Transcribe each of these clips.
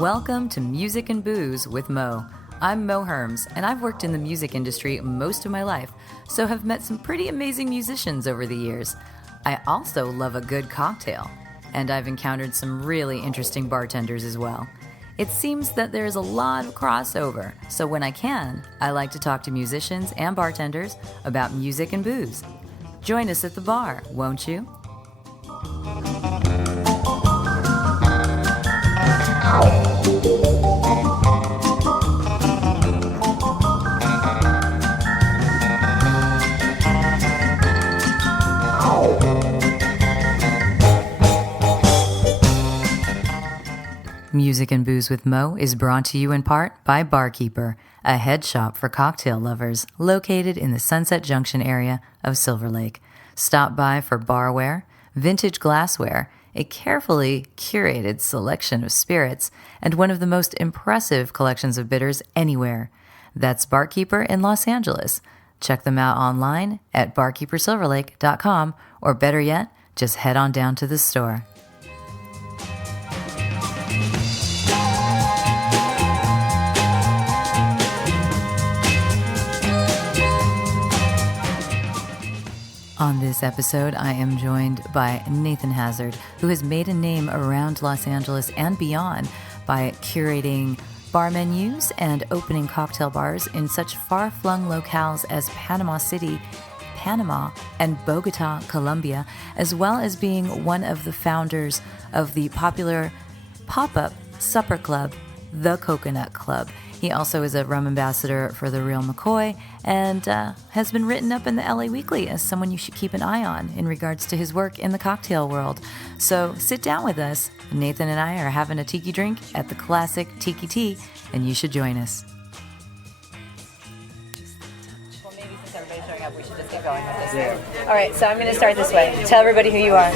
Welcome to Music and Booze with Mo. I'm Mo Herms, and I've worked in the music industry most of my life, so have met some pretty amazing musicians over the years. I also love a good cocktail, and I've encountered some really interesting bartenders as well. It seems that there's a lot of crossover, so when I can, I like to talk to musicians and bartenders about music and booze. Join us at the bar, won't you? Music and Booze with Mo is brought to you in part by Barkeeper, a head shop for cocktail lovers located in the Sunset Junction area of Silver Lake. Stop by for barware, vintage glassware, a carefully curated selection of spirits, and one of the most impressive collections of bitters anywhere. That's Barkeeper in Los Angeles. Check them out online at barkeepersilverlake.com, or better yet, just head on down to the store. On this episode, I am joined by Nathan Hazard, who has made a name around Los Angeles and beyond by curating bar menus and opening cocktail bars in such far-flung locales as Panama City, Panama, and Bogota, Colombia, as well as being one of the founders of the popular pop-up supper club, The Coconut Club. He also is a rum ambassador for The Real McCoy and has been written up in the LA Weekly as someone you should keep an eye on in regards to his work in the cocktail world. So sit down with us. Nathan and I are having a tiki drink at the classic Tiki Tea, and you should join us. Well, maybe since everybody's showing up, we should just get going with this. Yeah. All right, so I'm going to start this way. Tell everybody who you are.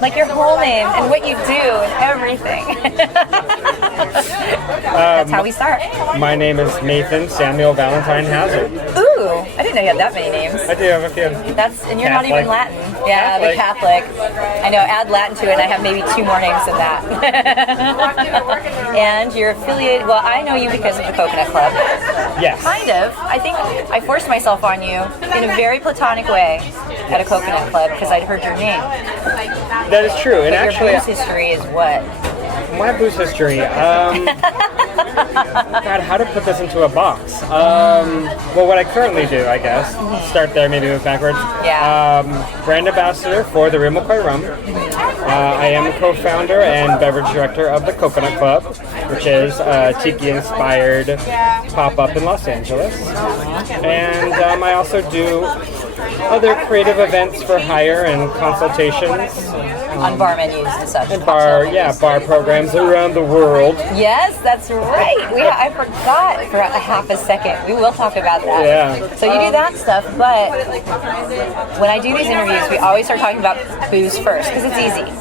Like your whole name and what you do and everything. That's how we start. My name is Nathan Samuel Valentine Hazard. Ooh, I didn't know you had that many names. I do have a few. And you're not even Latin. Yeah, the Catholic. I know, add Latin to it, and I have maybe 2 more names than that. And you're affiliated, well, I know you because of the Coconut Club. Yes. Kind of. I think I forced myself on you in a very platonic way at a Coconut Club because I'd heard your name. That is true. And but actually, your booze history is what? My booze history. God, how to put this into a box? Well, what I currently do, I guess. Start there, maybe move backwards. Yeah. Brand ambassador for the Real McCoy Rum. I am co-founder and beverage director of the Coconut Club, which is a tiki-inspired pop-up in Los Angeles. And I also do other creative events for hire and consultations. On bar menus and such. And bar programs around the world. Yes, that's right. I forgot for a half a second. We will talk about that. Yeah. So you do that stuff, but when I do these interviews, we always start talking about booze first because it's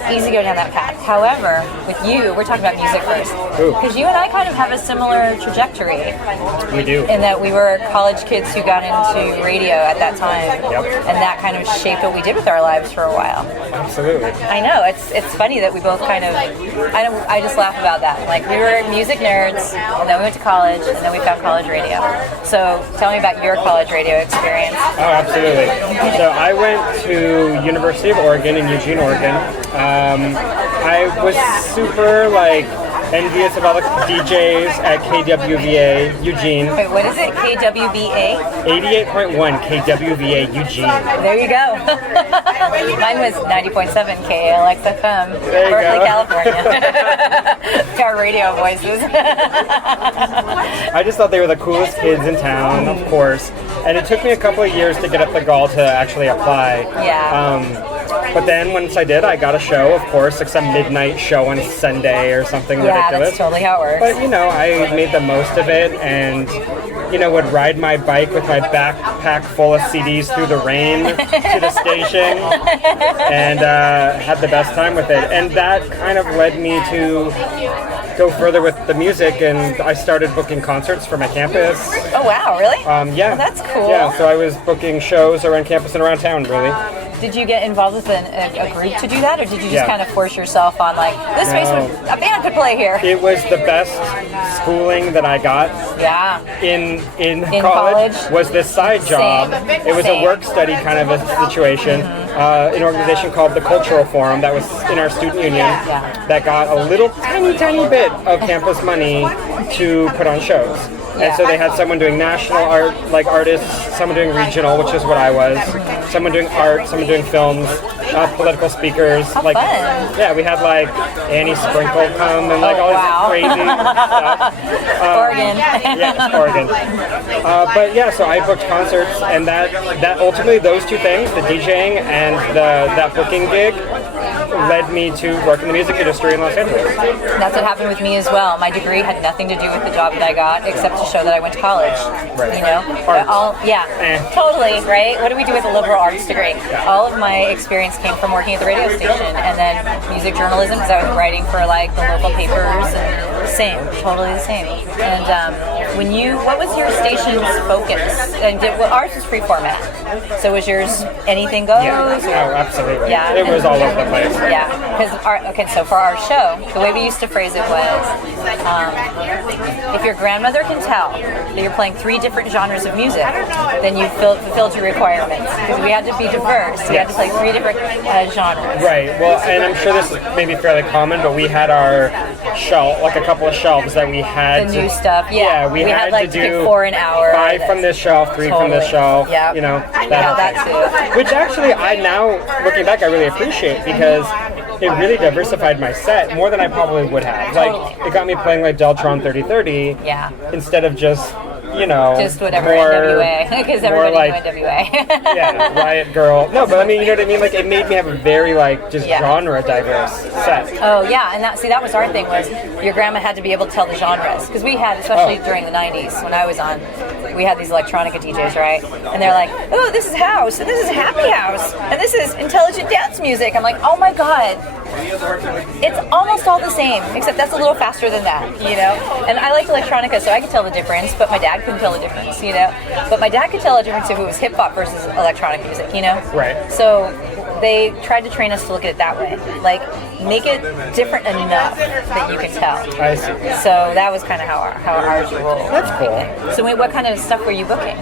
easy to go down that path. However, with you, we're talking about music first. Because you and I kind of have a similar trajectory. We do. In that we were college kids who got into radio at that time. Yep. And that kind of shaped what we did with our lives for a while. Absolutely. I know, it's funny that we both kind of, I just laugh about that. Like, we were music nerds, and then we went to college, and then we found college radio. So tell me about your college radio experience. Oh, absolutely. So I went to University of Oregon in Eugene, Oregon. I was super, envious of all the DJs at KWVA Eugene. Wait, what is it? KWVA? 88.1 KWVA Eugene. There you go. Mine was 90.7 KALX FM, Berkeley, California. Our radio voices. I just thought they were the coolest kids in town, of course. And it took me a couple of years to get up the gall to actually apply. Yeah. But then once I did, I got a show, of course, like some midnight show on Sunday or something ridiculous. Yeah, that's totally how it works. But, I made the most of it and, would ride my bike with my backpack full of CDs through the rain to the station and had the best time with it. And that kind of led me to go further with the music, and I started booking concerts for my campus. Oh wow, really? Yeah. Oh, that's cool. Yeah, so I was booking shows around campus and around town, really. Did you get involved with a group to do that, or did you just kind of force yourself on like this space a band could play here? It was the best schooling that I got. Yeah. In college was this side job. Same. It was a work study kind of a situation. An organization called the Cultural Forum that was in our student union that got a little tiny bit of campus money to put on shows. And so they had someone doing national art, like artists, someone doing regional, which is what I was, someone doing art, someone doing films, political speakers. How like, fun. Yeah, we had like Annie Sprinkle come and like all this crazy stuff. Oregon. Yeah, Oregon. But yeah, so I booked concerts, and that ultimately those two things, the DJing and that booking gig, led me to work in the music industry in Los Angeles. That's what happened with me as well. My degree had nothing to do with the job that I got, except to show that I went to college. Right. You know, totally. Right. What do we do with a liberal arts degree? Yeah. All of my experience came from working at the radio station, and then music journalism because I was writing for like the local papers. And totally the same. And what was your station's focus? And ours was free format. So was yours anything goes? Yeah. Oh, absolutely. Yeah. It was all over the place. Yeah, because so for our show, the way we used to phrase it was, if your grandmother can tell that you're playing 3 different genres of music, then you fulfilled your requirements. Because we had to be diverse. We had to play 3 different genres. Right. Well, and I'm sure this is maybe fairly common, but we had our shelf, like a couple of shelves that we had the new stuff. Yeah, we had like to do 4 an hour. 5 from this shelf, 3 from this shelf. Yeah, you know that too. Which actually, I now looking back, I really appreciate because it really diversified my set more than I probably would have. Like it got me playing like Deltron 3030. Yeah. Instead of just just whatever NWA, because everybody knew NWA. Yeah, Riot Girl. No, but I mean, you know what I mean? Like, it made me have a very, like, just genre diverse set. Oh, yeah, and that was our thing, was your grandma had to be able to tell the genres. Because we had, especially during the 90s, when I was on, we had these electronica DJs, right? And they're like, oh, this is house, and this is happy house, and this is intelligent dance music. I'm like, oh my God. It's almost all the same, except that's a little faster than that, you know? And I liked electronica, so I could tell the difference, but my dad couldn't tell the difference, you know? But my dad could tell the difference if it was hip-hop versus electronic music, you know? Right. So they tried to train us to look at it that way. Like, make it different enough that you can tell. I see. So that was kind of how ours rolled. That's cool. So what kind of stuff were you booking?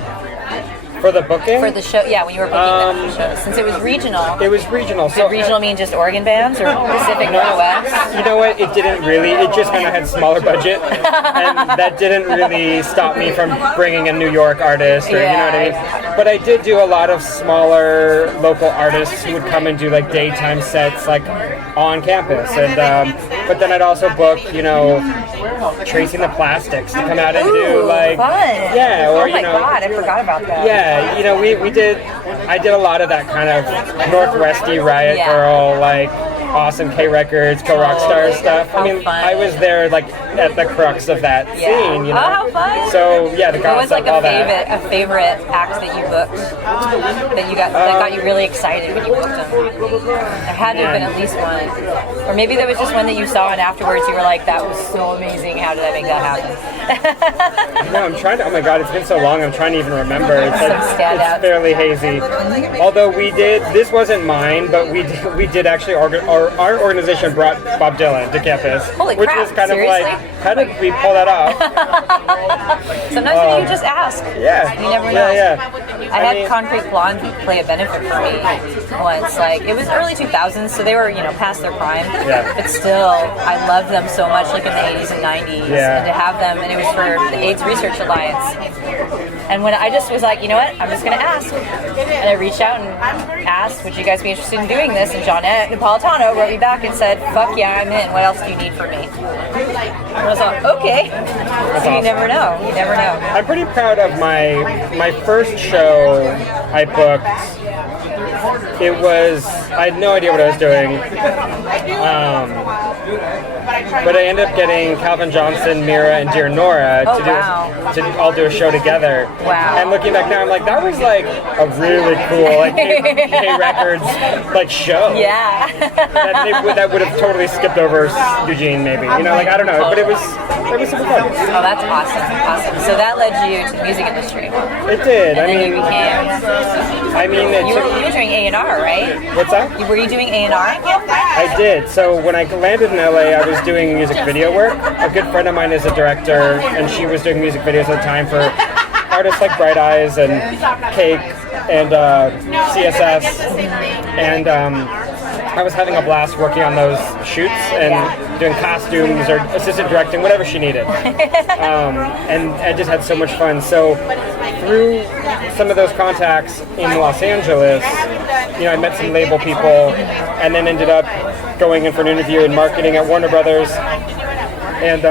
For the booking? For the show, yeah, when you were booking the shows. Since it was regional. It was regional. Did regional mean just Oregon bands or Pacific Northwest? You know what? It didn't really. It just kind of had smaller budget. And that didn't really stop me from bringing a New York artist or, you know what I mean? But I did do a lot of smaller local artists who would come and do like daytime sets like on campus. And but then I'd also book, Tracing the Plastics to come out and do like fun. Yeah, or oh my God, I forgot about that. Yeah, I did a lot of that kind of Northwesty Riot Girl, like awesome K Records, Go Rockstar stuff. I mean, I was there like at the crux of that scene, Oh, how fun! So yeah, the What was like all a favorite act that you booked that got you really excited when you booked them? There had to have been at least one, or maybe there was just one that you saw and afterwards you were like, "That was so amazing! How did I make that happen?" No, I'm trying to. Oh my God, it's been so long. I'm trying to even remember. It's standouts. fairly hazy. Although we did, this wasn't mine, but we did actually. Our organization brought Bob Dylan to campus, Holy which crap, was kind seriously? of like, how did we pull that off? Sometimes you just ask. Yeah. You never know. Yeah. I had Concrete Blonde play a benefit for me once. Like, it was early 2000s, so they were, past their prime. Yeah. But still, I loved them so much, like in the 80s and 90s. Yeah. And to have them, and it was for the AIDS Research Alliance. And when I just was like, you know what, I'm just going to ask. And I reached out and asked, would you guys be interested in doing this? And Johnette Napolitano wrote me back and said, fuck yeah, I'm in. What else do you need from me? And I was like, okay. That's So you awesome. never know. You never know. I'm pretty proud of my first show I booked. I had no idea what I was doing. But I ended up getting Calvin Johnson, Mira, and Dear Nora to all do a show together. Wow. And looking back now, I'm like, that was like a really cool like K Records like show. Yeah. that would have totally skipped over Eugene, maybe. You know, like I don't know, but it was super fun. Oh, that's awesome. So that led you to the music industry. It did. And then you became. You were doing A&R, right? What's that? Were you doing A&R? I did. So when I landed in LA, I was doing music video work. A good friend of mine is a director, and she was doing music videos at the time for artists like Bright Eyes and Cake and CSS. And I was having a blast working on those shoots and doing costumes or assistant directing, whatever she needed. And I just had so much fun. So through some of those contacts in Los Angeles, you know, I met some label people and then ended up going in for an interview in marketing at Warner Brothers. And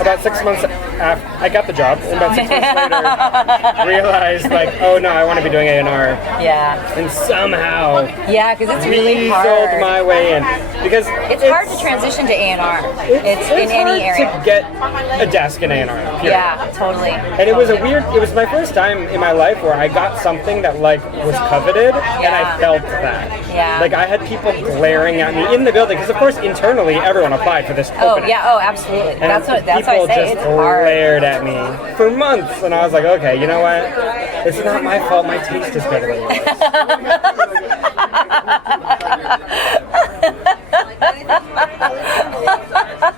about 6 months after I got the job, and about 6 months later, realized like, oh no, I want to be doing A&R. Yeah. And somehow, because it's really hard. weaseled my way in because it's hard to transition to A&R. It's in any area. To get a desk in A&R. Yeah, totally. And it was it was my first time in my life where I got something that like was coveted, and I felt that. Yeah. Like I had people glaring at me in the building because of course internally everyone applied for this opening. Absolutely. And that's what I people say. just It's hard. glared at me for months, and I was like, okay, you know what? It's not my fault. My taste is better than yours.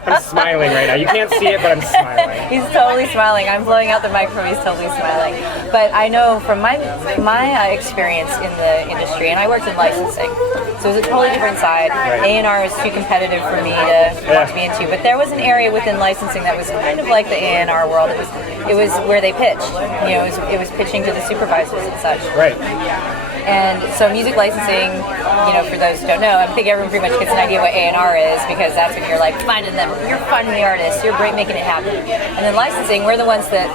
I'm smiling right now. You can't see it, but I'm smiling. He's totally smiling. I'm blowing out the microphone. He's totally smiling. But I know from my experience in the industry, and I worked in licensing, so it was a totally different side. Right. A&R is too competitive for me to want to be into. But there was an area within licensing that was kind of like the A&R world. It was where they pitched. You know, it was pitching to the supervisors and such. Right. And so music licensing, you know, for those who don't know, I think everyone pretty much gets an idea what A&R is because that's when you're like finding them, you're finding the artist, you're making it happen. And then licensing, we're the ones that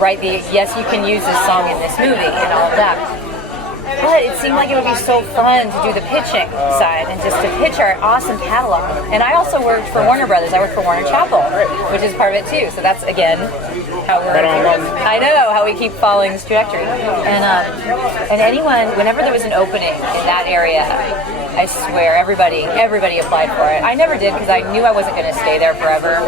write the, yes, you can use this song in this movie and all of that. But it seemed like it would be so fun to do the pitching side and just to pitch our awesome catalog. And I also worked for Warner Brothers. I worked for Warner Chappell, which is part of it too. So that's, again, how I know how we keep following this trajectory. And anyone, whenever there was an opening in that area, I swear everybody applied for it. I never did because I knew I wasn't going to stay there forever.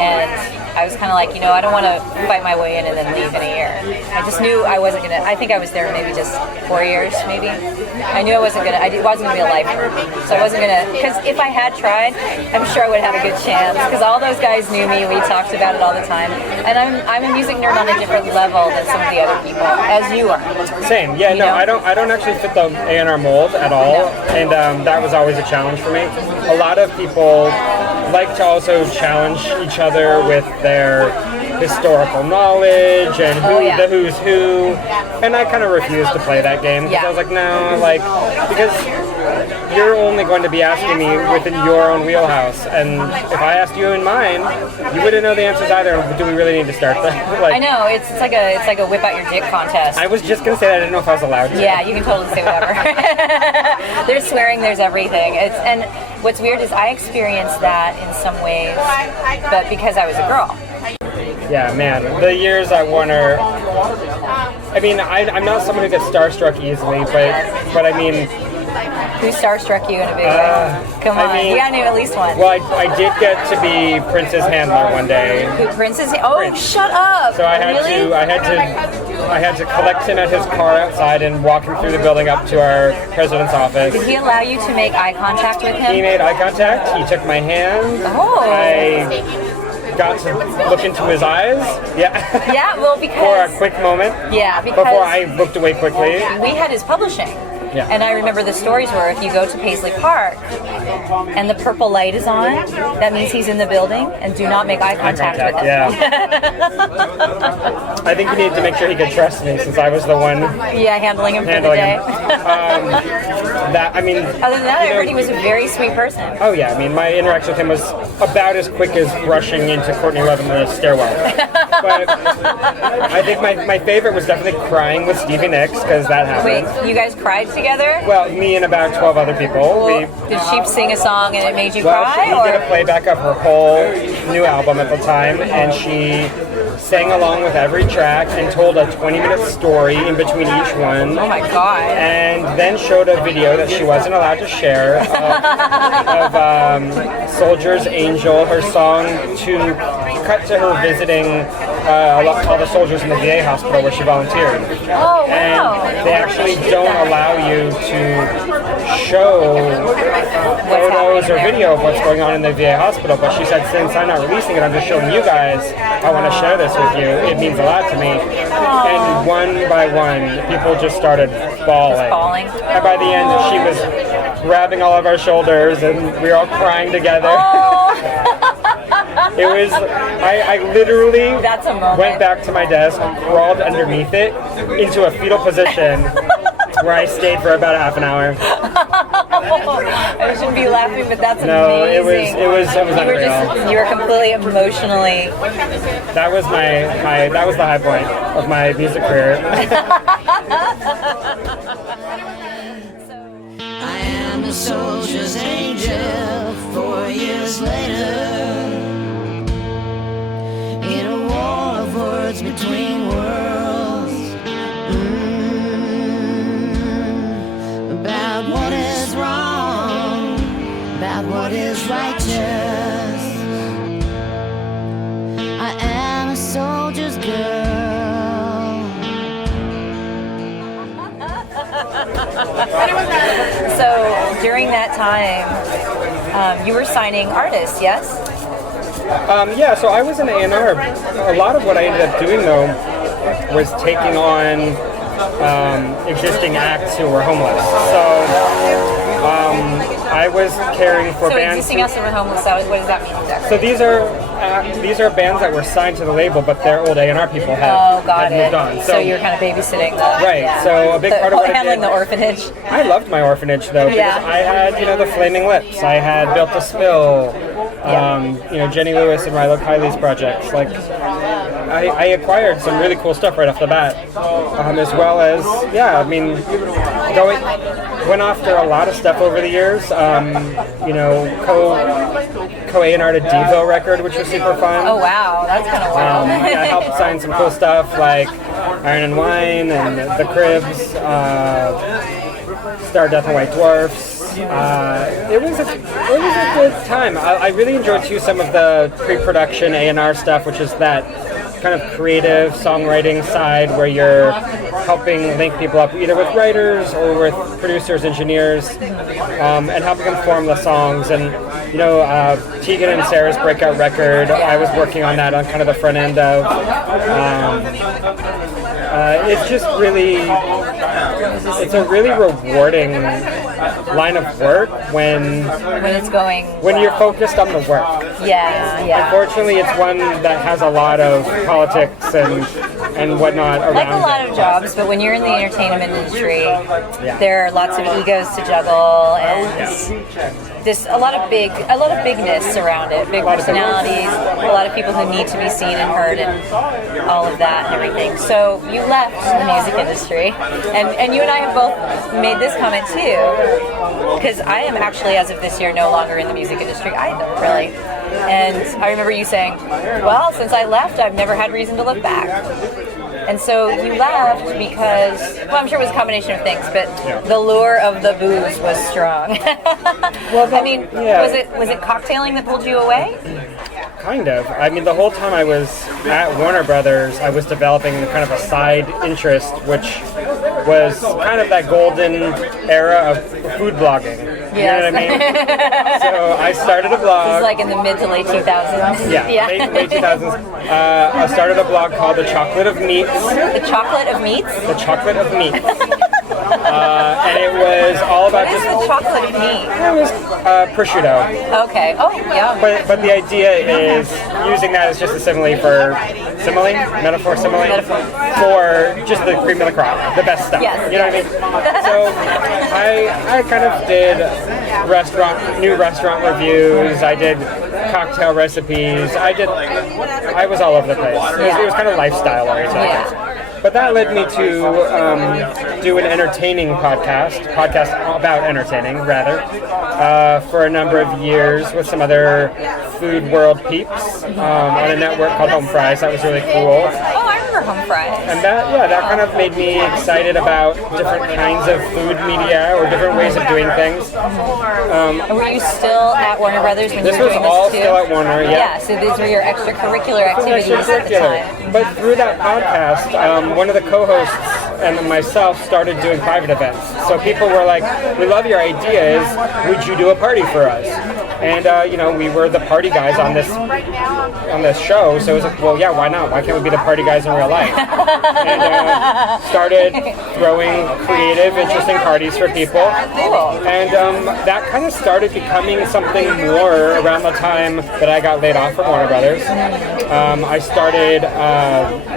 And I was kind of like, you know, I don't want to fight my way in and then leave in a year. I just knew I wasn't going to, I think I was there maybe just 4 years, maybe. I knew it wasn't going to be a lifer. So I wasn't going to, because if I had tried, I'm sure I would have had a good chance. Because all those guys knew me, we talked about it all the time. And I'm a music nerd on a different level than some of the other people, as you are. Same, yeah, no, I don't actually fit the A&R mold at all. No. And that was always a challenge for me. A lot of people like to also challenge each other with their historical knowledge and the who's who, and I kind of refused to play that game because I was like, no, like, because you're only going to be asking me within your own wheelhouse, and if I asked you in mine, you wouldn't know the answers either. Do we really need to start that? Like, I know it's like a whip out your dick contest. I was just gonna say that. I didn't know if I was allowed to. Yeah, you can totally say whatever. There's swearing, there's everything. And what's weird is I experienced that in some ways, but because I was a girl. Yeah, man, the years at Warner. I mean, I'm not someone who gets starstruck easily, but I mean. Who starstruck you in a big way? Come on, you gotta name at least one. Well, I did get to be Prince's handler one day. Who, Prince's? Oh, Prince. Shut up! So I had to collect him at his car outside and walk him through the building up to our president's office. Did he allow you to make eye contact with him? He made eye contact. He took my hand. Oh. I got to look into his eyes. Yeah. Yeah. Well, because for a quick moment. Yeah, because before I looked away quickly. We had his publishing. Yeah. And I remember the stories were if you go to Paisley Park and the purple light is on, that means he's in the building, and do not make eye contact with him. Yeah. I think you needed to make sure he could trust me since I was the one handling him for the day. Other than that, I heard he was a very sweet person. Oh yeah, I mean my interaction with him was about as quick as rushing into Courtney Love in the stairwell. But I think my favorite was definitely crying with Stevie Nicks because that happened. Wait, you guys cried together? together? Well, me and about 12 other people. Did she sing a song and it made you Well, cry? she did a playback of her whole new album at the time, and she sang along with every track and told a 20-minute story in between each one. Oh my god. And then showed a video that she wasn't allowed to share of Soldier's Angel, her song, to cut to her visiting all the soldiers in the VA hospital where she volunteered. Oh, wow. And they actually don't allow you to show photos or video of what's going on in the VA hospital, but she said, since I'm not releasing it, I'm just showing you guys, I want to share this with you. It means a lot to me. And one by one, people just started bawling. And by the end, she was grabbing all of our shoulders, and we were all crying together. It was, I literally That's a moment. went back to my desk, crawled underneath it into a fetal position, where I stayed for about half an hour. I shouldn't be laughing, but that's No, amazing. it was unreal. You were completely emotionally. That was that was the high point of my music career. I am a soldier's angel 4 years later. In a war of words between worlds. About what is wrong, about what is righteous. I am a soldier's girl. So during that time, you were signing artists, yes? Yeah, so I was in A&R. A lot of what I ended up doing, though, was taking on existing acts who were homeless. So I was caring for So bands. existing acts that were homeless, what does that mean exactly? So these are bands that were signed to the label, but their old A&R people had moved on. So you're kind of babysitting the Right. So a big part of what I handling did, the orphanage. I loved my orphanage though, because Yeah. I had, the Flaming Lips, I had Built to Spill, Jenny Lewis and Rilo Kiley's projects. Like, I acquired some really cool stuff right off the bat, as well as, went after a lot of stuff over the years. Co A&R to Devo record, which was super fun. Oh wow, that's kind of wild. I helped sign some cool stuff like Iron and Wine and The Cribs, Star Death and White Dwarfs. It was a good time. I really enjoyed too some of the pre-production A&R stuff, which is that kind of creative songwriting side where you're helping link people up either with writers or with producers, engineers, and helping them form the songs. And Tegan and Sarah's breakout record, I was working on that on kind of the front end of. It's just really, it's a really rewarding line of work when you're focused on the work. Yeah. Unfortunately, it's one that has a lot of politics and whatnot around Like a lot it. of jobs, but when you're in the entertainment industry, there are lots of egos to juggle and there's a lot of bigness around it, big personalities, a lot of people who need to be seen and heard and all of that and everything. So you left the music industry, and you and I have both made this comment too, because I am actually, as of this year, no longer in the music industry either, really. And I remember you saying, well, since I left, I've never had reason to look back. And so you left because, well, I'm sure it was a combination of things, but the lure of the booze was strong. Was it cocktailing that pulled you away? Kind of. I mean, the whole time I was at Warner Brothers, I was developing kind of a side interest, which was kind of that golden era of food blogging. You know what I mean? So I started a blog. This is like in the mid to late 2000s. Yeah. Late 2000s. I started a blog called The Chocolate of Meats. The Chocolate of Meats? The Chocolate of Meats. And it was all about What is the chocolate of meat? It was prosciutto. Okay. Oh, yeah. But the idea is using that as just a metaphor simile for just the cream of the crop, the best stuff. Yes. You know what I mean? So I kind of did new restaurant reviews. I did cocktail recipes. I was all over the place. It was kind of lifestyle oriented. But that led me to do an entertaining podcast about entertaining, rather, for a number of years with some other food world peeps on a network called Home Fries. That was really cool. Oh, I remember Home Fries. And that kind of made me excited about different kinds of food media or different ways of doing things. And were you still at Warner Brothers when This you were was doing all this too? still at Warner, Yeah, so these were your extracurricular activities at the time. But through that podcast, one of the co-hosts and myself started doing private events. So people were like, "We love your ideas. Would you do a party for us?" And we were the party guys on this show. So it was like, well, yeah, why not? Why can't we be the party guys in real life? And started throwing creative, interesting parties for people. Cool. And that kind of started becoming something more around the time that I got laid off from Warner Brothers. I started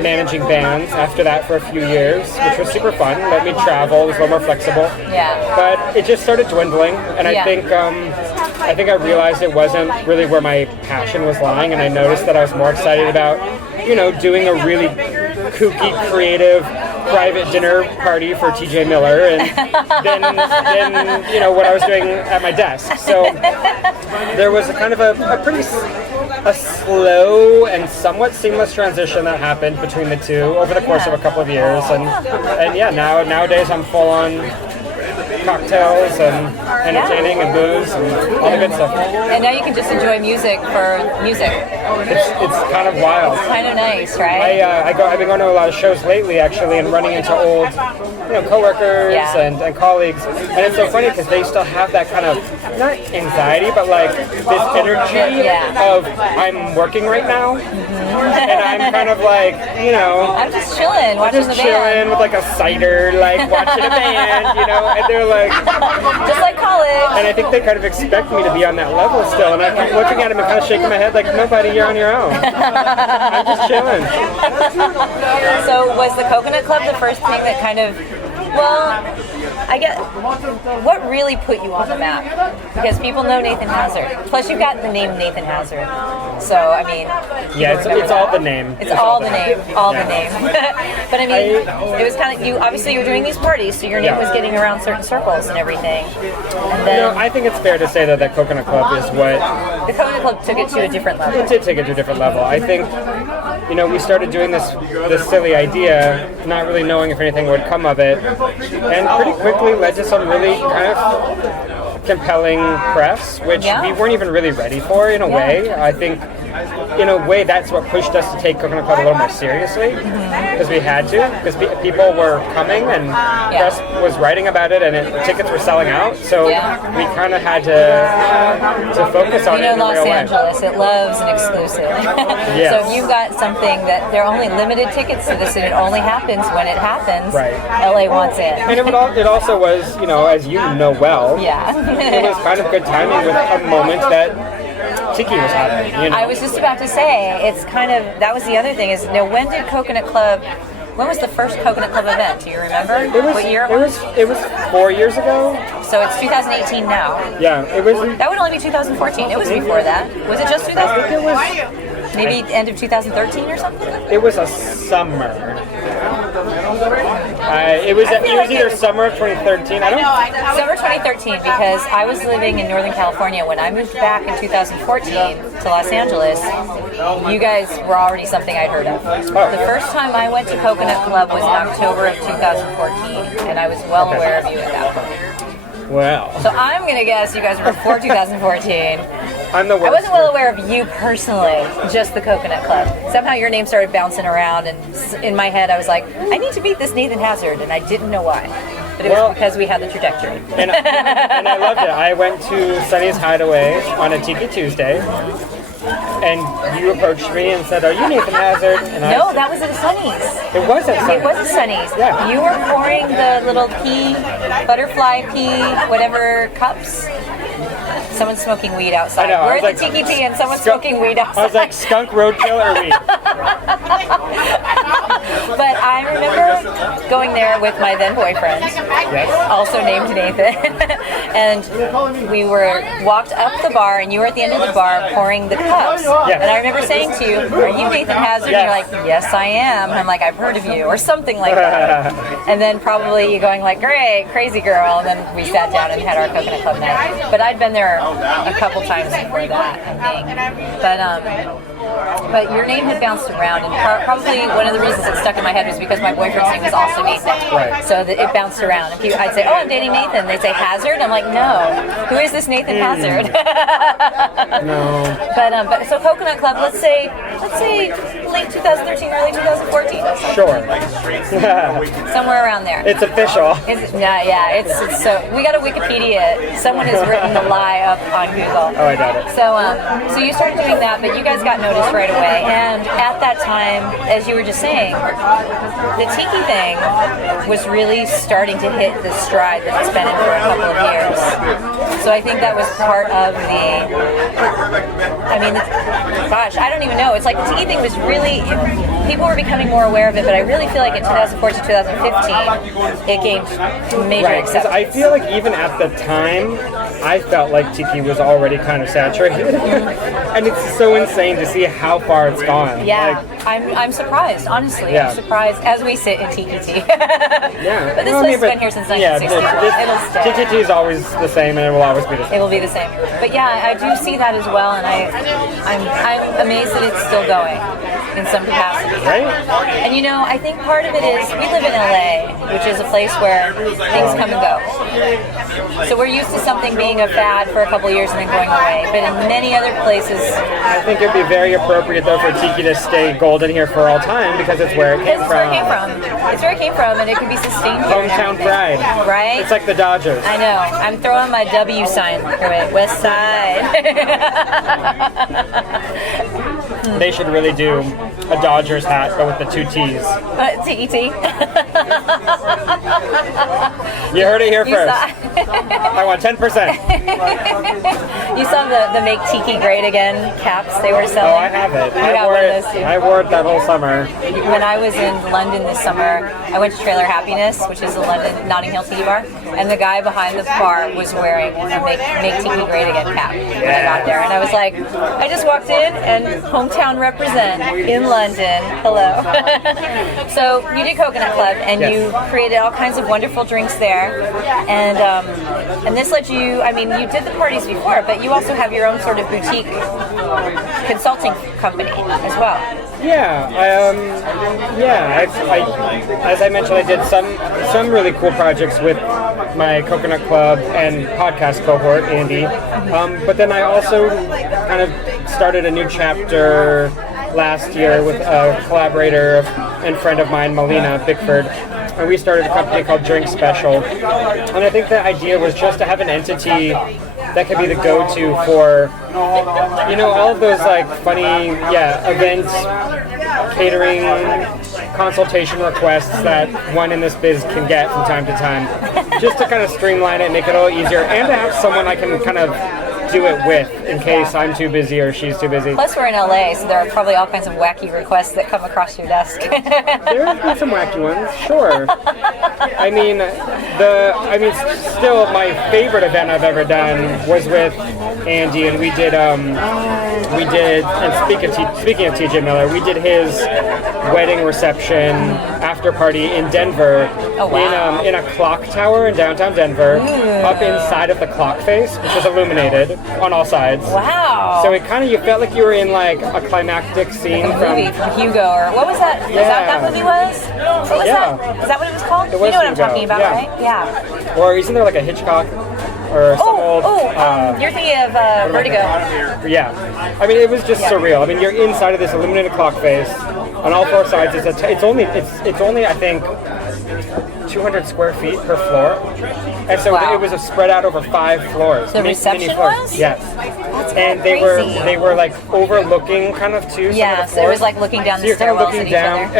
managing bands after that for a few years, which was super fun. Let me travel, it was a little more flexible. Yeah. But it just started dwindling, and I think I realized it wasn't really where my passion was lying, and I noticed that I was more excited about, doing a really kooky, creative, private dinner party for TJ Miller and then what I was doing at my desk. So there was a kind of a slow and somewhat seamless transition that happened between the two over the course of a couple of years. And nowadays I'm full on cocktails and entertaining and booze and all the good stuff. And now you can just enjoy music for music. It's kind of wild. It's kind of nice, right? I've been going to a lot of shows lately, actually, and running into old, coworkers and colleagues. And it's so funny because they still have that kind of, not anxiety, but like this energy of I'm working right now, and I'm kind of like, I'm just chilling, watching the band. Just chilling with like a cider, like watching a band, and they're like, just like college. And I think they kind of expect me to be on that level still, and I keep looking at them and kind of shaking my head like, nobody, you're on your own. I'm just chilling. So was the Coconut Club the first thing that kind of, I guess, what really put you on the map? Because people know Nathan Hazard. Plus, you've got the name Nathan Hazard. So, I mean... Yeah, it's all the name. It's all the name. All the name. But, I mean, it was kind of... Obviously, you were doing these parties, so your name was getting around certain circles and everything. And then... I think it's fair to say that Coconut Club is what... The Coconut Club took it to a different level. It did take it to a different level. I think, we started doing this silly idea, not really knowing if anything would come of it, and pretty quickly led to some really kind of compelling press, which we weren't even really ready for in a way. I think, in a way, that's what pushed us to take Coconut Club a little more seriously, because we had to, because people were coming and press was writing about it, and tickets were selling out, so we kind of had to focus on it in a real way. Los Angeles, it loves an exclusive. So if you've got something that there are only limited tickets to this, and it only happens when it happens, LA wants it. And it also was, as you know well, it was kind of good timing with a moment that Tiki was happening. I was just about to say, it's kind of, that was the other thing, is when did Coconut Club, when was the first Coconut Club event? Do you remember? What year it was? It was 4 years ago. So it's 2018 now. Yeah, it was. That would only be 2014. It was before that. Was it just 2014? I think it was. Maybe end of 2013 or something? It was a summer. It was either summer of 2013. Summer 2013, because I was living in Northern California when I moved back in 2014 to Los Angeles. You guys were already something I'd heard of. The first time I went to Coconut Club was in October of 2014, and I was well aware of you at that point. Wow. So I'm gonna guess you guys were before 2014. I'm the worst. I wasn't well aware of you personally, just the Coconut Club. Somehow your name started bouncing around, and in my head I was like, I need to meet this Nathan Hazard, and I didn't know why. But it was because we had the trajectory. And I loved it. I went to Sunny's Hideaway on a Tiki Tuesday, and you approached me and said, "Are you Nathan Hazard?" And no, that was at Sunny's. It was at Sunny's. It was at Sunny's. Yeah. You were pouring the little butterfly pea, whatever cups. Someone's smoking weed outside. We're at the Tiki Tea and someone's smoking weed outside. I was like, skunk roadkill or weed? But I remember going there with my then boyfriend, also named Nathan, and we walked up the bar, and you were at the end of the bar pouring the cups. Yes. And I remember saying to you, "Are you Nathan Hazard?" Yes. And you're like, "Yes, I am." And I'm like, "I've heard of you," or something like that. And then probably you going like, "Great, crazy girl." And then we sat down and had our Coconut Club night. But I'd been there a couple times before that, I think. But your name had bounced around, and probably one of the reasons it stuck in my head was because my boyfriend's name was also Nathan. Right. So that it bounced around. If I'd say, "Oh, I'm dating Nathan," they'd say Hazard. I'm like, "No, who is this Nathan Hazard?" No. But so Coconut Club, let's say late 2013, early 2014. Sure. Somewhere around there. It's official. It's so we got to Wikipedia it. Someone has written the lie up on Google. Oh, I doubt it. So you started doing that, but you guys got noticed right away. And at that time, as you were just saying, the tiki thing was really starting to hit the stride that it's been in for a couple of years. So I think that was part of I don't even know. It's like the tiki thing was really, people were becoming more aware of it, but I really feel like in 2014, 2015, it gained major acceptance. I feel like even at the time, I felt like tiki was already kind of saturated. And it's so insane to see how far it's gone. Yeah, I'm surprised, honestly. Yeah. I'm surprised as we sit in tiki tea. Yeah. But this place has been here since 1960. It'll stay. Tiki tea is always the same, and it will always be the same. It will be the same. But yeah, I do see that as well, and I'm amazed that it's still going in some capacity. Right? And I think part of it is we live in LA, which is a place where things come and go. So we're used to something being a fad for a couple of years and then going away. But in many other places, I think it'd be very appropriate though for tiki to stay golden here for all time because it's where it came from. It's where it came from, and it can be sustained here. Hometown pride. Right? It's like the Dodgers. I know. I'm throwing my W sign through it. West Side. They should really do a Dodgers hat, but with the two T's. T-E-T. You heard it here first. I want 10%. You saw the Make Tiki Great Again caps they were selling? Oh, I have it. I got one of those too. I wore it that whole summer. When I was in London this summer, I went to Trailer Happiness, which is a London Notting Hill tiki bar, and the guy behind the bar was wearing a Make Tiki Great Again cap when I got there. And I was like, I just walked in and hometown represent in London. Hello. So you did Coconut Club, and you created all kinds of wonderful drinks there. And this led you, you did the parties before, but you also have your own sort of boutique consulting company as well. As I mentioned, I did some really cool projects with my Coconut Club and podcast cohort, Andy. But then I also kind of started a new chapter last year with a collaborator and friend of mine, Melina Bickford. And we started a company called Drink Special. And I think the idea was just to have an entity that could be the go-to for, all of those funny, events, catering, consultation requests that one in this biz can get from time to time. Just to kind of streamline it, make it a little easier, and to have someone I can kind of do it with in case I'm too busy or she's too busy. Plus we're in LA, so there are probably all kinds of wacky requests that come across your desk. There have been some wacky ones, sure. Still my favorite event I've ever done was with Andy, and we did, and speaking of TJ Miller, we did his wedding reception after party in Denver. Oh, wow. In a clock tower in downtown Denver, up inside of the clock face, which was illuminated on all sides. Wow. So you felt like you were in a climactic scene movie from Hugo, or what was that? Yeah. Is that movie was? What was that? Is that what it was called? It was you know what Hugo. I'm talking about, Yeah. right? Yeah. Or isn't there a Hitchcock or some old? You're thinking of Vertigo. Yeah. It was just surreal. You're inside of this illuminated clock face on all four sides. It's only I think 200 square feet per floor, and so it was spread out over 5 floors. The reception was? Yes. That's and crazy. they were overlooking kind of too. Yeah, so it was looking down the stairwells. So you're kind of looking down.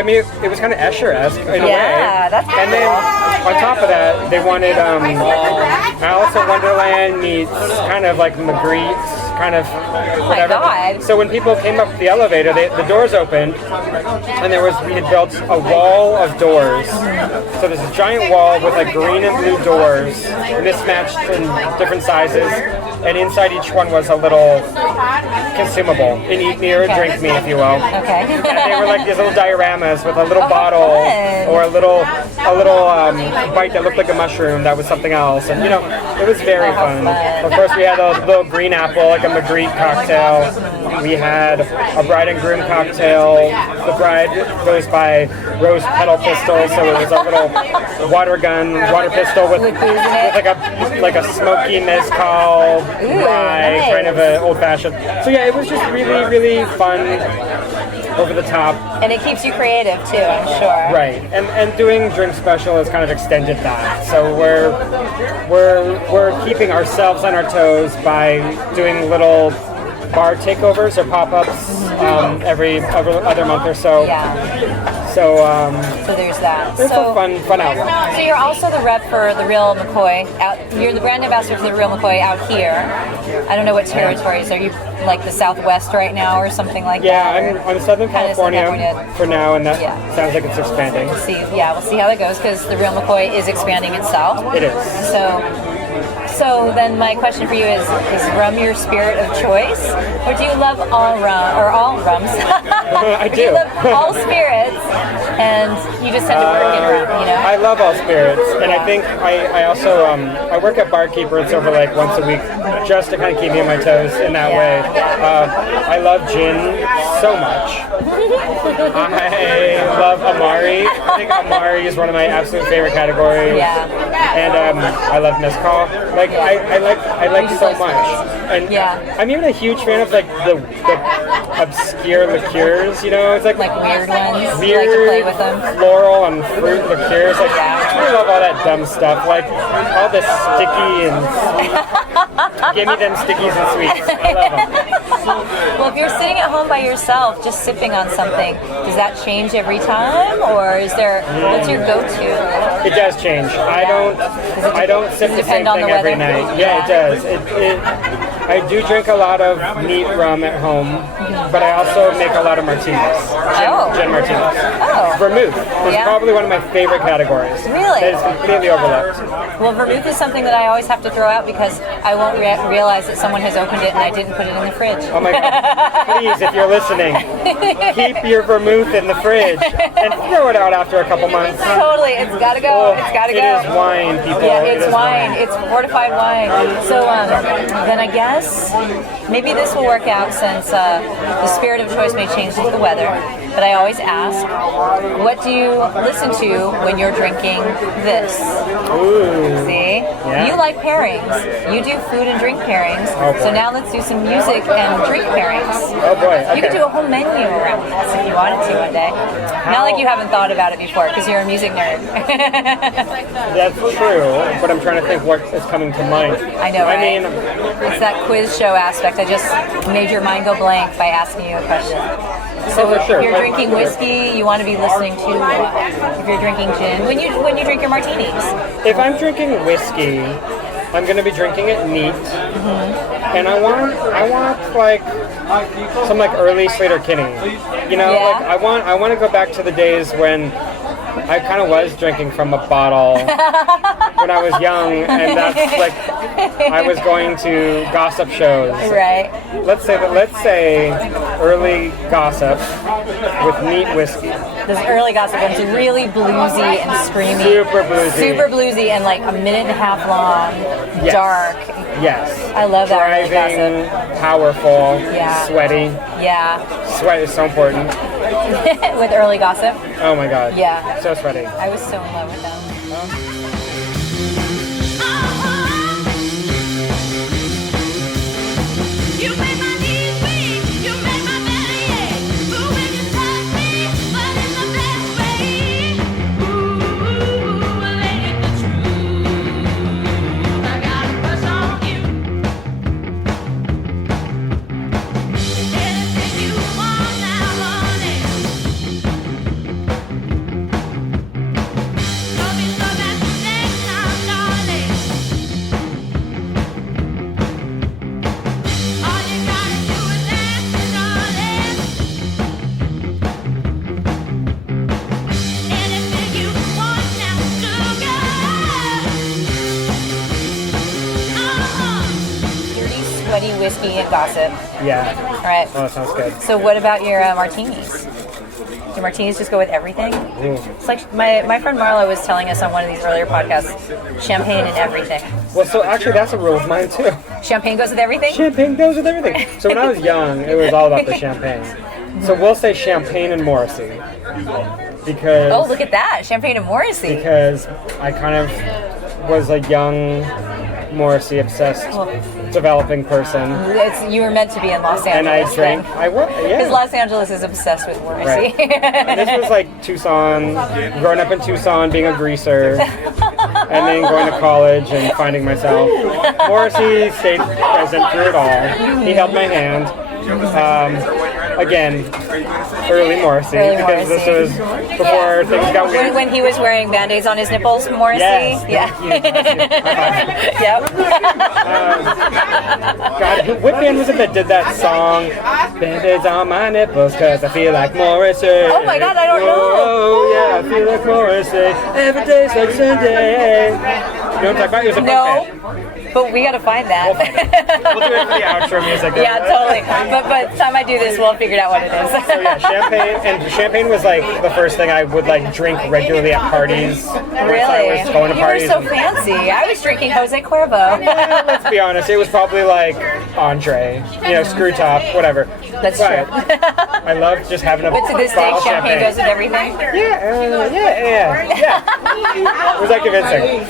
It was kind of Escher-esque in a way. Yeah, that's cool. And then on top of that, they wanted Alice in Wonderland meets kind of Magritte kind of my whatever. God. So when people came up the elevator, the doors opened, and we had built a wall of doors. So there's a giant wall with like green and blue doors, mismatched in different sizes, and inside each one was a little consumable, an eat me or a drink me, if you will. Okay. And they were like these little dioramas with a little bottle fun. or a little bite that looked like a mushroom that was something else, and it was very fun. Of course, we had a little green apple, like a Magritte cocktail. We had a bride and groom cocktail. The bride goes by rose petal pistol, so it was a little water pistol with like a smoky mezcal rye, nice. kind of an old fashioned. So yeah, it was just really, really fun, over the top. And it keeps you creative too, I'm sure. Right, and doing drink special has kind of extended that. So we're keeping ourselves on our toes by doing little bar takeovers or pop-ups every other month or so. Yeah. So there's that. it's a fun outlet. So you're also the rep for the Real McCoy. You're the brand ambassador for the Real McCoy out here. I don't know what territories. Are you like the Southwest right now or something like that? Yeah, I'm Southern Kinda California for now, and that Yeah. sounds like it's expanding. We'll see how that goes because the Real McCoy is expanding itself. It is. So then my question for you is rum your spirit of choice? Or do you love all rum, or all rums? I Do do. you love all spirits and you just tend to work in rum, I love all spirits, and I think I also I work at Barkeeper. It's over like once a week, just to kind of keep me on my toes in that way. I love gin so much. I love Amari. I think Amari is one of my absolute favorite categories. Yeah. And I love mezcal. Like I like so much. And I'm even a huge fan of like the obscure liqueurs. It's like weird ones. Weird, You like to play with them. floral and fruit liqueurs. Like I love all that dumb stuff. Like all the sticky and sweet. Give me them stickies and sweets. I love them. Well, if you're sitting at home by yourself, just sipping on something, does that change every time, or what's your go-to? It does change. I don't sip the same on thing the every weather? night. Yeah, it does. I do drink a lot of neat rum at home, but I also make a lot of martinis. Gin martinis. Oh. Vermouth is Yeah. probably one of my favorite categories. Really? That is completely overlooked. Well, vermouth is something that I always have to throw out because I won't realize that someone has opened it and I didn't put it in the fridge. Oh my God. Please, if you're listening, keep your vermouth in the fridge and throw it out after a couple months. Totally, it's gotta go. It's gotta go. It is wine, people. Yeah, It it's is wine. It's fortified wine. So then I guess maybe this will work out since the spirit of choice may change with the weather. But I always ask, what do you listen to when you're drinking this? Ooh. See? Yeah. You like pairings. You do food and drink pairings. Oh, So now let's do some music and drink pairings. Oh boy. Okay. You could do a whole menu around this if you wanted to one day. Not like you haven't thought about it before because you're a music nerd. That's true, but I'm trying to think what is coming to mind. I know, right? I mean, It's that quiz show aspect. I just made your mind go blank by asking you a question. So for sure. if you're drinking whiskey, you want to be listening to what? If you're drinking gin, when you drink your martinis. if I'm drinking whiskey, I'm going to be drinking it neat, and I want like some like early Slater Kinney. Yeah. Like I want to go back to the days when I kind of was drinking from a bottle when I was young, and that's like I was going to gossip shows. Right. Let's say early gossip with neat whiskey. This early gossip one's really bluesy and screamy. Super bluesy. Super bluesy and like a minute and a half long, Yes. dark. Yes. I love that early Driving, gossip. powerful, Yeah. sweaty. Yeah. Sweat is so important. With early gossip. Oh my God. Yeah. So sweaty. I was so in love with them. You make my knees weak, you make my belly ache. Ooh, when you touch me, but in the best way. Ooh, lady, the truth. I got a crush on you. Anything you want now, honey. comedy, whiskey, and gossip. Yeah. All right. Oh, that sounds good. So what about your martinis? Do martinis just go with everything? Ooh. It's like my friend Marla was telling us on one of these earlier podcasts, champagne and everything. Well, so actually that's a rule of mine too. Champagne goes with everything? Champagne goes with everything. So when I was young, it was all about the champagne. So we'll say champagne and Morrissey. Because Oh, look at that. Champagne and Morrissey. because I kind of was a young Morrissey obsessed developing person. You were meant to be in Los Angeles. And I drank Because Los Angeles is obsessed with Morrissey. Right. And this was like Tucson, growing up in Tucson, being a greaser, and then going to college and finding myself. Morrissey stayed present through it all. He held my hand. Again, early Morrissey, because this was before things got weird. When he was wearing Band-Aids on his nipples, Morrissey? Yes. Yeah. Yep. God, what band was it that did that song? Band-Aids on my nipples, cause I feel like Morrissey. Oh my God, I don't know. Oh yeah, I feel like Morrissey. Every day's like Sunday. You know what I'm talking about? It was a punk band. But we gotta find that. We'll do it for the outro music. Yeah, totally. But by the time I do this, we'll figure out what it is. So yeah, champagne was like the first thing I would like drink regularly at parties. Really? I was going to You were parties. so fancy. I was drinking Jose Cuervo. Let's be honest, it was probably like Andre, screw top, whatever. That's but true. I love just having a But to this day, bottle of champagne goes with everything. Yeah. Was that convincing?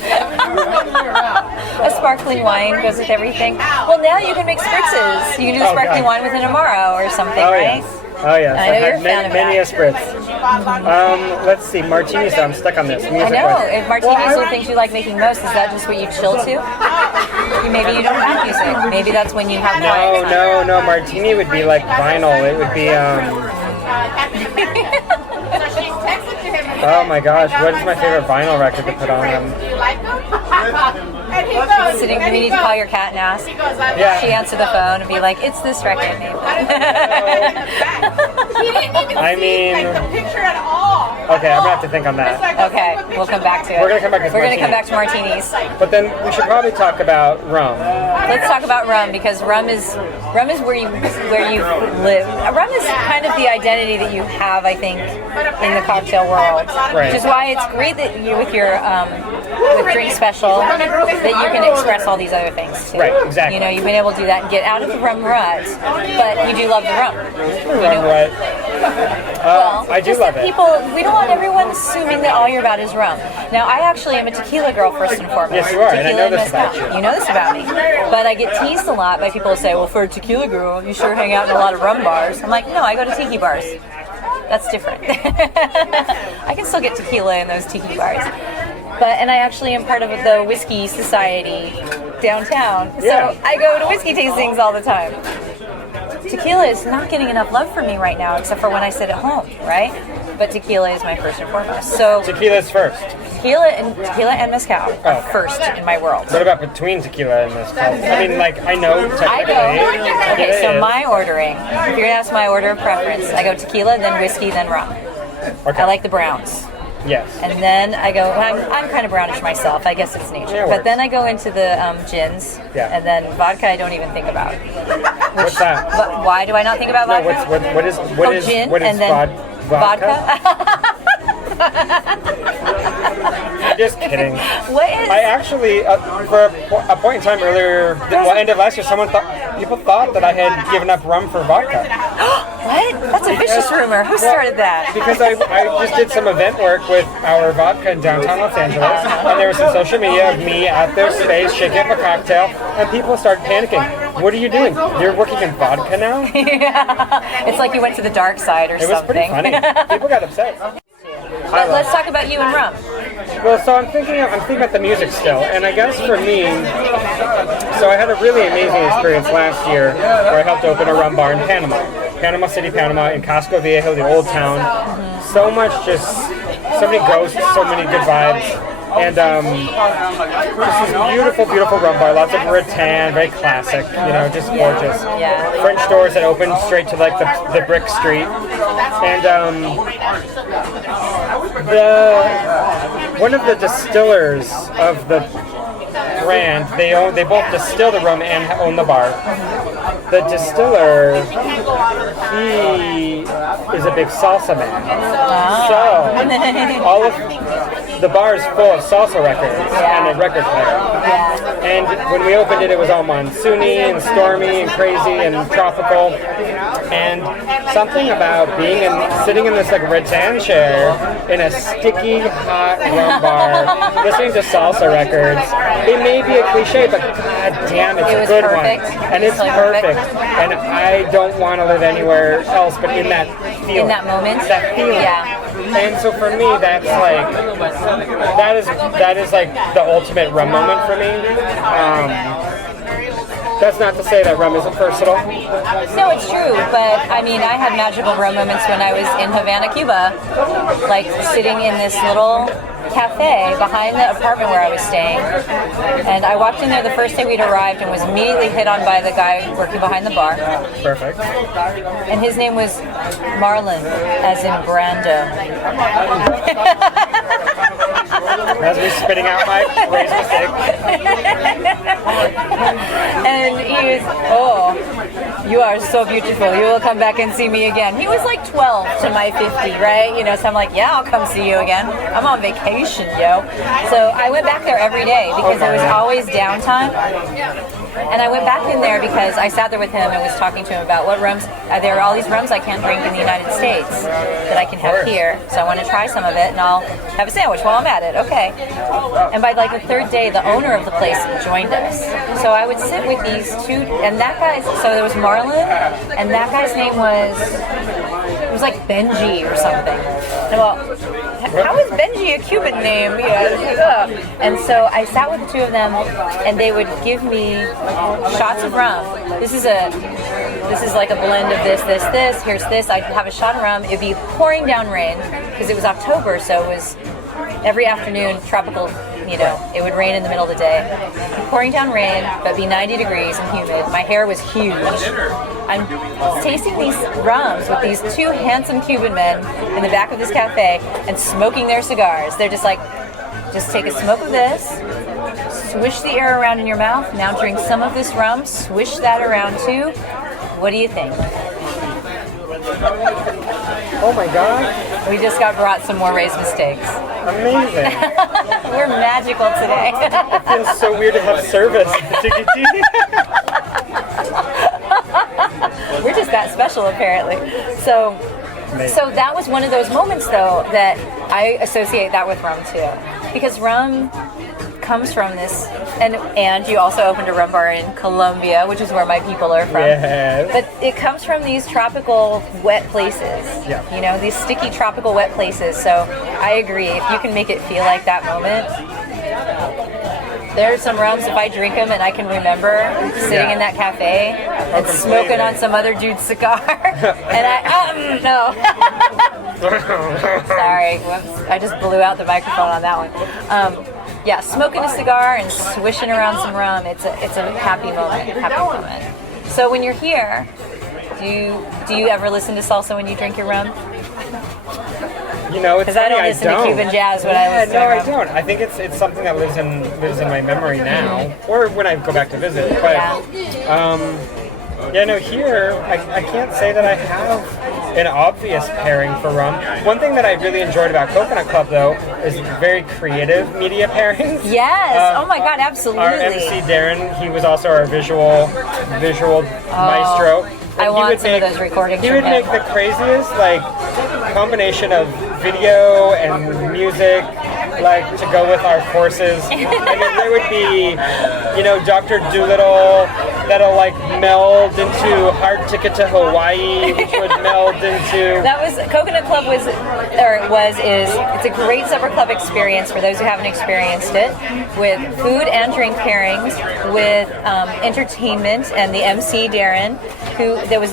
A sparkling wine goes with everything. Well, now you can make spritzes. You can do the sparkling wine with an Amaro or something, right? Yes. Oh yes, I know I've you're a had fan of many a that. spritz. Let's see, martinis. I'm stuck on this. I Music know. wise. If martinis are the things you like making most, is that just what you chill to? Maybe you don't have music. Maybe that's when you have quiet time. No. Martini would be like vinyl. It would be oh my gosh, what is my favorite vinyl record to put on them? Sitting, we need to call your cat and ask. Yeah. She answer the phone and be like, "It's this record, maybe." I mean, okay, I'm gonna have to think on that. Okay, we'll come back to it. We're gonna come back to We're gonna come martinis. back to martinis. But then we should probably talk about rum. Let's talk about rum because rum is where you live. Rum is kind of the identity that you have, I think, in the cocktail world. Right. Which is why it's great that you with your with Drink Special that you can express all these other things too. Right, exactly. You've been able to do that and get out of the rum rut, but you do love the rum. Rum rut. I do just love that it. we don't want everyone assuming that all you're about is rum. Now, I actually am a tequila girl first and foremost. Yes, you are, and I Tequila know this mezcal. about you. You know this about me. But I get teased a lot by people who say, well, for a tequila girl, you sure hang out in a lot of rum bars. I'm like, no, I go to tiki bars. That's different. I can still get tequila in those tiki bars. And I actually am part of the whiskey society downtown. Yeah. So I go to whiskey tastings all the time. Tequila is not getting enough love from me right now, except for when I sit at home, right? But tequila is my first and foremost. So Tequila's first. tequila and mezcal are first in my world. What about between tequila and mezcal? I mean, like, I know technically. Okay, so tequila is- my ordering, if you're gonna ask my order of preference, I go tequila, then whiskey, then rum. Okay. I like the browns. Yes. And then I go, I'm kind of brownish myself, I guess it's nature. Yeah, it but works. then I go into the gins, Yeah. and then vodka I don't even think about. What's that? But why do I not think about No, vodka? what is gin, what is and then vodka? I'm just kidding. What is? I actually, for a point in time earlier, end of last year, people thought that I had given up rum for vodka. What? That's a vicious rumor. Who started that? Because I just did some event work with our vodka in downtown Los Angeles, and there was some social media of me at their space shaking up a cocktail, and people started panicking. What are you doing? You're working in vodka now? Yeah. It's like you went to the dark side or It was something. pretty funny. People got upset. But let's talk about you and rum. Well, so I'm thinking about the music still, and I guess for me, so I had a really amazing experience last year where I helped open a rum bar in Panama City, Panama, in Casco Viejo, the old town. So many ghosts, so many good vibes. And this is beautiful, beautiful rum bar, lots of rattan, very classic, just gorgeous. Yeah. French doors that open straight to like the brick street. And one of the distillers of the brand. They both distill the rum and own the bar. The distiller, he is a big salsa man. So all of the bar is full of salsa records and a record player. And when we opened it, it was all monsoony and stormy and crazy and tropical. And something about sitting in this like rattan chair in a sticky, hot rum bar, listening to salsa records. It may be a cliche, but god damn, it's a good perfect. one. And it's perfect. And I don't want to live anywhere else but in that feeling. In that moment? That feeling. Yeah. And so for me, that's like, that is like the ultimate rum moment for me. That's not to say that rum isn't personal. No, it's true, but I mean, I had magical rum moments when I was in Havana, Cuba, like sitting in this little cafe behind the apartment where I was staying. And I walked in there the first day we'd arrived and was immediately hit on by the guy working behind the bar. Perfect. And his name was Marlon, as in Brando. As we spitting out my raised mistake. And he was, oh, you are so beautiful. You will come back and see me again. He was like 12 to my 50, right? You know, so I'm like, yeah, I'll come see you again. I'm on vacation, yo. So I went back there every day because it was always downtime. And I went back in there because I sat there with him and was talking to him about what rums, there are all these rums I can't drink in the United States that I can have here. So I want to try some of it and I'll have a sandwich while I'm at it. Okay. And by like the third day, the owner of the place joined us. So I would sit with these two, and that guy, so there was Marlon, and that guy's name was, it was like Benji or something. And well, how is Benji a Cuban name? Yeah. And so I sat with the two of them, and they would give me shots of rum. This is like a blend of this. Here's this. I'd have a shot of rum. It'd be pouring down rain because it was October, so it was every afternoon tropical. You know, it would rain in the middle of the day. Pouring down rain, but be 90 degrees and humid. My hair was huge. I'm tasting these rums with these two handsome Cuban men in the back of this cafe and smoking their cigars. They're just like, just take a smoke of this, swish the air around in your mouth, now drink some of this rum, swish that around too. What do you think? Oh my god. We just got brought some more raised mistakes. Amazing. We're magical today. It feels so weird to have service. We're just that special, apparently. So that was one of those moments, though, that I associate that with rum too, because rum comes from this, and you also opened a rum bar in Colombia, which is where my people are from. Yes. But it comes from these tropical wet places. Yeah. You know, these sticky tropical wet places. So I agree. If you can make it feel like that moment. There are some rums, if I drink them and I can remember sitting in that cafe and smoking on some other dude's cigar, and no. Sorry, whoops. I just blew out the microphone on that one. Yeah, smoking a cigar and swishing around some rum, it's a happy moment. So when you're here, do you ever listen to salsa when you drink your rum? You know, it's because I don't listen to Cuban jazz when I listen to rum. I don't. I think it's something that lives in my memory now, or when I go back to visit. But here I can't say that I have an obvious pairing for rum. One thing that I really enjoyed about Coconut Club, though, is very creative media pairings. Yes. Oh my God, absolutely. Our MC Darren, he was also our visual maestro. I want some of those recordings. He would make the craziest combination of video and music, to go with our courses. There would be, Dr. Doolittle that'll meld into Hard Ticket to Hawaii, which would meld into. That was Coconut Club is it's a great supper club experience for those who haven't experienced it, with food and drink pairings, with entertainment, and the MC Darren, who there was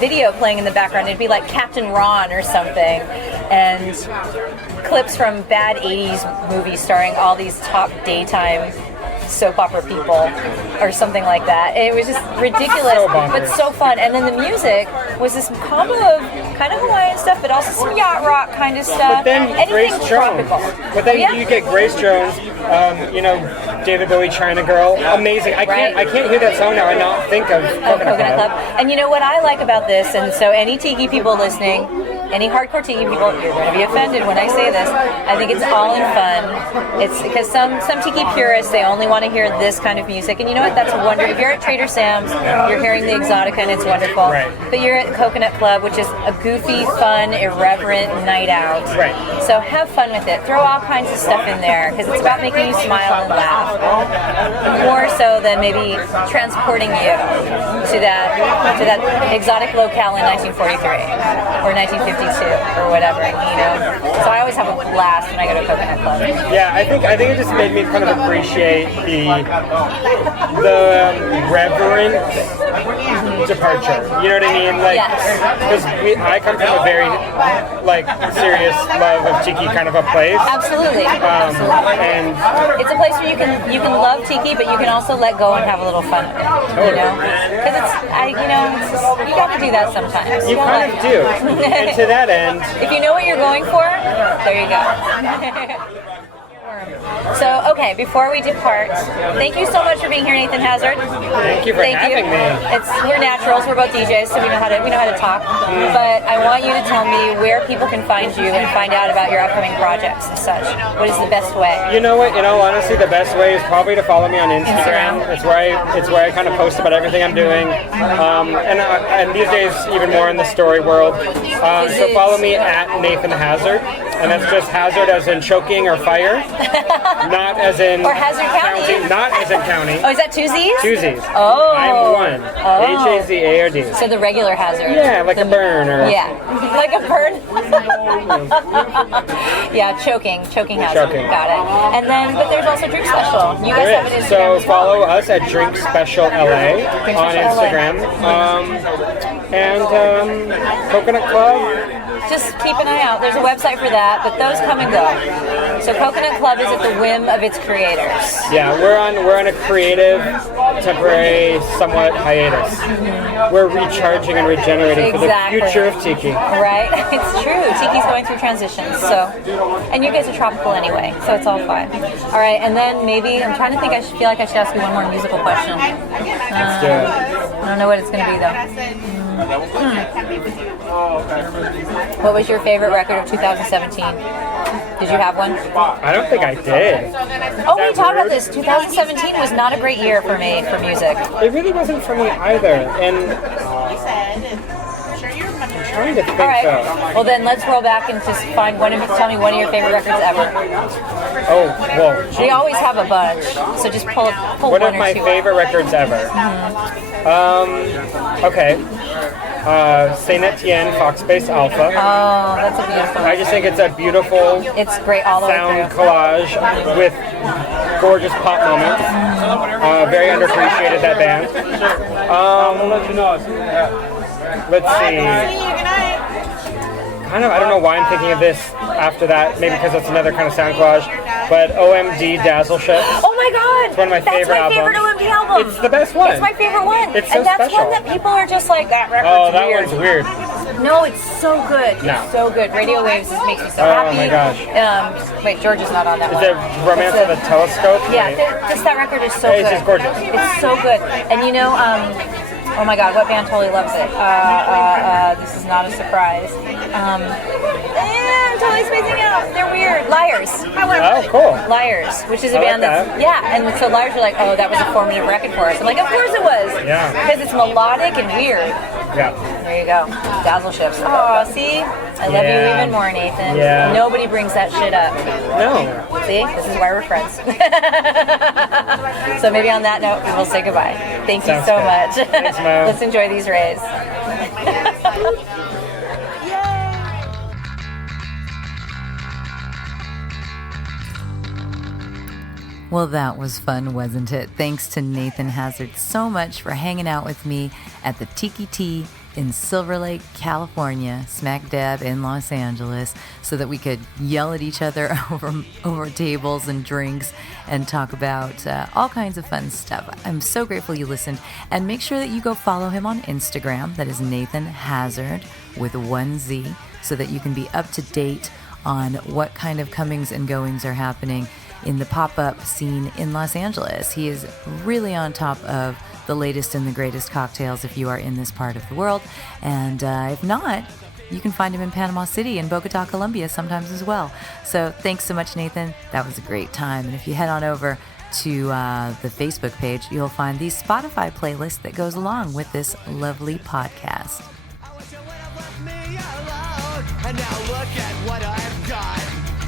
video playing in the background. It'd be like Captain Ron or something, and clips from bad 80s movies starring all these top daytime soap opera people or something like that. And it was just ridiculous, but so fun. And then the music was this combo of kind of Hawaiian stuff, but also some yacht rock kind of stuff. But then anything Grace Jones. tropical. But then you get Grace Jones, David Bowie, China Girl, amazing. I can't hear that song now and not think of Coconut Club. And you know what I like about this, and so any tiki people listening, any hardcore tiki people, you're going to be offended when I say this. I think it's all in fun. It's because some tiki purists, they only want to hear this kind of music, and you know what? That's wonderful. If you're at Trader Sam's, you're hearing the Exotica, and it's wonderful. Right. But you're at Coconut Club, which is a goofy, fun, irreverent night out. Right. So have fun with it. Throw all kinds of stuff in there because it's about making you smile and laugh. More so than maybe transporting you to that exotic locale in 1943 or 1952 or whatever, you know. So I always have a blast when I go to Coconut Club. Yeah, I think it just made me kind of appreciate the reverent departure. You know what I mean? Like, because I come from a very serious love of tiki kind of a place. Absolutely. And it's a place where you can love tiki, but you can also let go and have a little fun with it. You know, because you got to do that sometimes. You kind of do. And to that end, if you know what you're going for, there you go. So, okay, before we depart, thank you so much for being here, Nathan Hazard. Thank you for having me. We're naturals. We're both DJs, so we know how to talk. But I want you to tell me where people can find you and find out about your upcoming projects and such. What is the best way? You know what? Honestly, the best way is probably to follow me on Instagram. It's where I kind of post about everything I'm doing, and these days even more in the story world. So follow me at Nathan Hazard, and that's just hazard as in choking or fire. Not as in or Hazard County. Not as in county. Oh, is that two Z's? Two Z's. Oh. I'm one. Hazard. So the regular Hazard. Yeah, like a burn or. Yeah, like a burn. Yeah, choking Hazard. Choking. Got it. And then, but there's also Drink Special. You guys have an Instagram. So follow us at Drink Special LA on Instagram. And Coconut Club. Just keep an eye out. There's a website for that, but those come and go. So Coconut Club is at the whim of its creators. Yeah, we're on a creative, temporary, somewhat hiatus. We're recharging and regenerating for the future of tiki. Right? It's true. Tiki's going through transitions. So, and you guys are tropical anyway, so it's all fine. All right, and then maybe I'm trying to think. I feel like I should ask you one more musical question. Let's do it. I don't know what it's going to be though. What was your favorite record of 2017? Did you have one? I don't think I did. Oh, we talked about this. 2017 was not a great year for me for music. It really wasn't for me either, and I'm trying to think. All right. So. Well, then let's roll back and just find tell me one of your favorite records ever. Oh, well. We always have a bunch, so just pull one one of my or two favorite records ever. Okay. Saint Etienne, Fox-Based Alpha. Oh, that's a beautiful. I just think it's a beautiful It's great all the way sound through. collage with gorgeous pop moments. Very underappreciated, that band. Let's see. Kind of, I don't know why I'm thinking of this after that. Maybe because it's another kind of sound collage. But OMD Dazzle Ship. Oh my God! It's one of my favorite albums. That's my favorite OMD album. It's the best one. It's my favorite one. It's so and that's special. one that people are just like, that record's Oh, that weird. one's weird. No, it's so good. No. It's so good. Radio Waves makes me so Oh happy. my gosh. Wait, George is not on that Is one. it Romance of the Telescope? Yeah, just that record is so It's good. just gorgeous. It's so good. And you know, oh my God, what band totally loves it? This is not a surprise. I'm totally spacing out. They're weird. Liars. Oh, cool. Liars, which is a I like band that's, that. yeah, and so Liars are like, oh, that was a formative record for us. I'm like, of course it was. Yeah. Because it's melodic and weird. Yeah. There you go. Dazzle Ships. Oh, see? I love you Yeah. even more, Nathan. Yeah. Nobody brings that shit up. No. See? This is why we're friends. So maybe on that note, we will say goodbye. Thank you Sounds so good. much. Thanks, Mo. Let's enjoy these rays. Well, that was fun, wasn't it? Thanks to Nathan Hazard so much for hanging out with me at the Tiki Tea in Silver Lake, California, smack dab in Los Angeles, so that we could yell at each other over tables and drinks and talk about all kinds of fun stuff. I'm so grateful you listened, and make sure that you go follow him on Instagram. That is Nathan Hazard with 1 Z, so that you can be up to date on what kind of comings and goings are happening in the pop-up scene in Los Angeles. He is really on top of the latest and the greatest cocktails if you are in this part of the world. And if not, you can find him in Panama City and Bogota, Colombia sometimes as well. So thanks so much, Nathan. That was a great time. And if you head on over to the Facebook page, you'll find the Spotify playlist that goes along with this lovely podcast. I wish you would have left me alone. And now look at what I've got.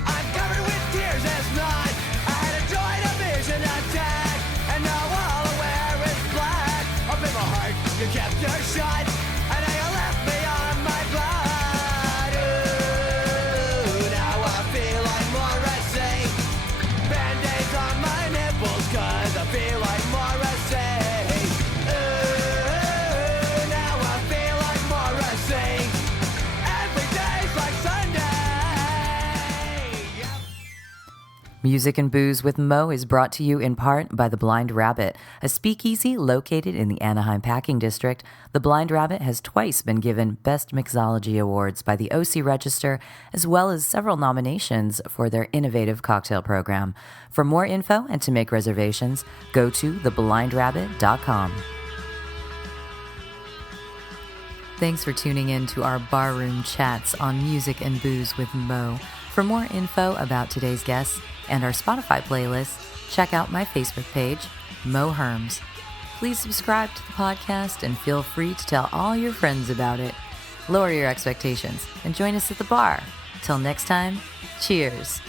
I'm covered with tears as not. I had a joint a vision attack. And now all I wear is black. Up in my heart, you kept your shot. And now you left me on my blood. Ooh, now I feel like Morrissey. Band-aids on my nipples, 'cause I feel like Morrissey. Ooh, now I feel like Morrissey. Every day's like Sunday. Yep. Music and Booze with Mo is brought to you in part by The Blind Rabbit, a speakeasy located in the Anaheim Packing District. The Blind Rabbit has twice been given Best Mixology Awards by the OC Register, as well as several nominations for their innovative cocktail program. For more info and to make reservations, go to theblindrabbit.com. Thanks for tuning in to our barroom chats on Music and Booze with Mo. For more info about today's guests and our Spotify playlist, check out my Facebook page, Mo Herms. Please subscribe to the podcast and feel free to tell all your friends about it. Lower your expectations and join us at the bar. Till next time, cheers.